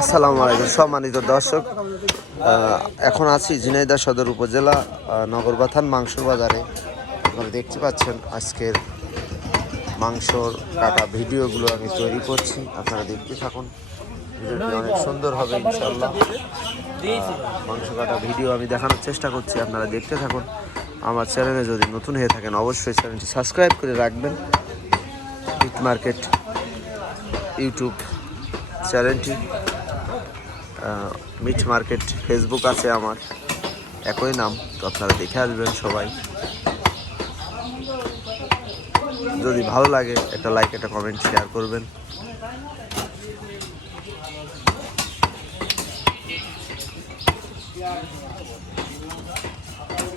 আসসালামু আলাইকুম সম্মানিত দর্শক, এখন আছি ঝিনাইদহ সদর উপজেলা নগরবাথান মাংসর বাজারে। আপনারা দেখতে পাচ্ছেন আজকের মাংসর কাটা ভিডিওগুলো আমি তৈরি করছি, আপনারা দেখতে থাকুন। ভিডিওটি অনেক সুন্দর হবে ইনশাআল্লাহ। মাংস কাটা ভিডিও আমি দেখানোর চেষ্টা করছি, আপনারা দেখতে থাকুন। আমার চ্যানেলে যদি নতুন হয়ে থাকেন অবশ্যই চ্যানেলটি সাবস্ক্রাইব করে রাখবেন। মিট মার্কেট ইউটিউব চ্যানেলটি, মিট মার্কেট ফেসবুক আছে আমার, একই নাম। তো আপনারা দেখে আসবেন সবাই। যদি ভালো লাগে একটা লাইক, একটা কমেন্ট, শেয়ার করবেন।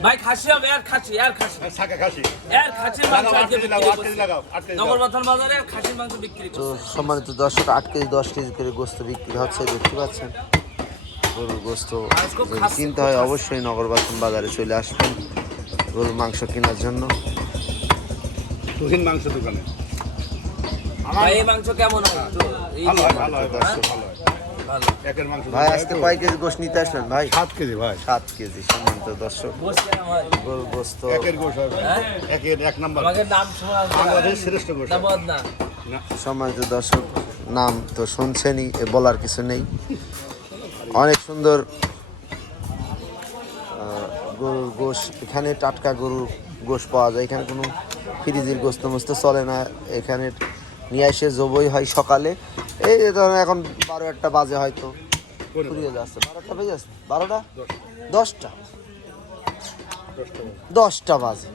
ভাই খাসি হবে, আর খাসি শাকা খাসি আর খাসির মাংস আজকে বিক্রি করছি নগরবাথান বাজারে খাসির মাংস বিক্রি তো করছি। সম্মানিত দর্শক, 8 কেজি 10 কেজি করে গোস্ত বিক্রি হচ্ছে, দেখতে পাচ্ছেন। গরুর গোস্ত যদি কিনতে হয় অবশ্যই নগরবাথান বাজারে চলে আসবেন গরুর মাংস কেনার জন্য। তুহিন মাংস দোকানে ভাই এই মাংস কেমন হয়? ভালো হয়, ভালো হয়, দর্শক, ভালো হয়। ভালো একের মাংস ভাই আজকে কয় কেজি গোস্ত নিতে আসলেন ভাই? 7 কেজি ভাই, 7 কেজি। সম্মানিত দর্শক, গোশ কেমন হয়? গরুর গোস্ত একের গোশ হবে, হ্যাঁ? একের এক নাম্বার, আমাকে নাম শোনা বাংলাদেশ শ্রেষ্ঠ গোশ। না না, সম্মানিত দর্শক, নাম তো শুনছেনই, বলার কিছু নেই। অনেক সুন্দর গরুর গোশ, এখানে টাটকা গরুর গোশ পাওয়া যায়। এখানে কোনো ফ্রিজের গোস্ত মোস্ত চলে না। এখানে নিয়ে এসে জবই হয় সকালে। এই যে ধরেন এখন 12-1টা বাজে, হয়তো ফুরিয়ে যাচ্ছে। 12টা বেজে যাচ্ছে, 12টা 10টা 10টা বাজে।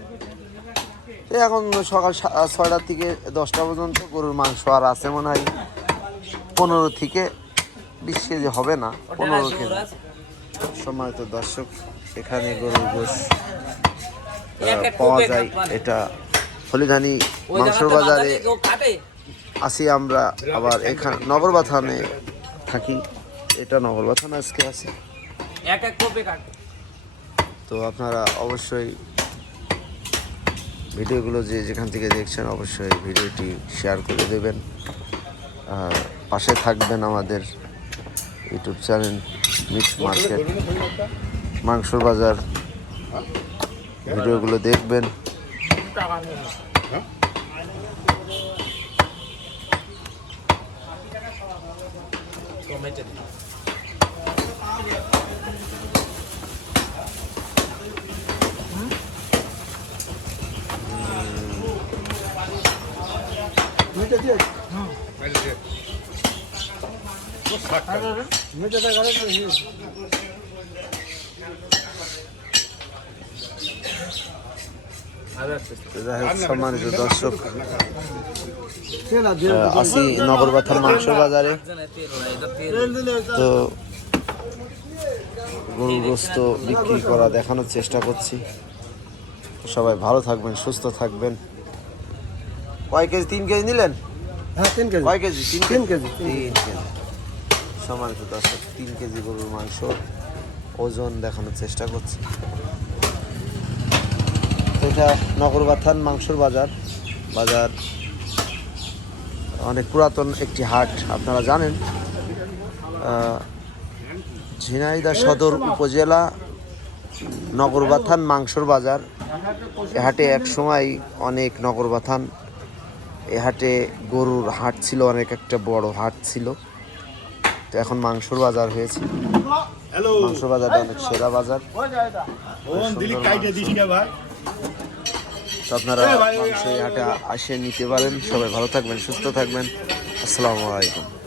এই এখন সকাল 6টা থেকে 10টা পর্যন্ত গরুর মাংস আর আছে মনে হয় 15 থেকে 20 কেজি হবে না, 15 কেজি। সম্মানিত দর্শক, এখানে গরুর গোশ পাওয়া যায়। এটা হলিধানি মাংসর বাজারে আসি আমরা, আবার এখানে নগরবাথানে থাকি। এটা নগরবাথানে আজকে আছে। এক কপি কাট। তো আপনারা অবশ্যই ভিডিওগুলো যেখান থেকে দেখছেন অবশ্যই ভিডিওটি শেয়ার করে দেবেন, আর পাশে থাকবেন আমাদের ইউটিউব চ্যানেল মিট মার্কেট মাংসর বাজার। ভিডিওগুলো দেখবেন। সম্মানিত দর্শক, আসি নগরবাথান মাংসর বাজারে। তো গরুর গোস্ত বিক্রি করা দেখানোর চেষ্টা করছি। সবাই ভালো থাকবেন, সুস্থ থাকবেন। কয় কেজি? 3 কেজি নিলেন? হ্যাঁ 3 কেজি। কয় কেজি? 3 কেজি। 3 কেজি। 3 কেজি। সম্মানিত দর্শক, 3 কেজি গরুর মাংস ওজন দেখানোর চেষ্টা করছি। তো এটা নগরবাথান মাংসর বাজার। বাজার অনেক পুরাতন একটি হাট, আপনারা জানেন। ঝিনাইদহ সদর উপজেলা নগরবাথান মাংসর বাজার। এ হাটে এক সময় অনেক নগরবাথান, এ হাটে গরুর হাট ছিল, অনেক একটা বড় হাট ছিল। তো এখন মাংসর বাজার হয়েছে। মাংসর বাজারটা অনেক সেরা বাজার। তো আপনারা মাংস এই হাটে আসে নিতে পারেন। সবাই ভালো থাকবেন, সুস্থ থাকবেন। আসসালামু আলাইকুম।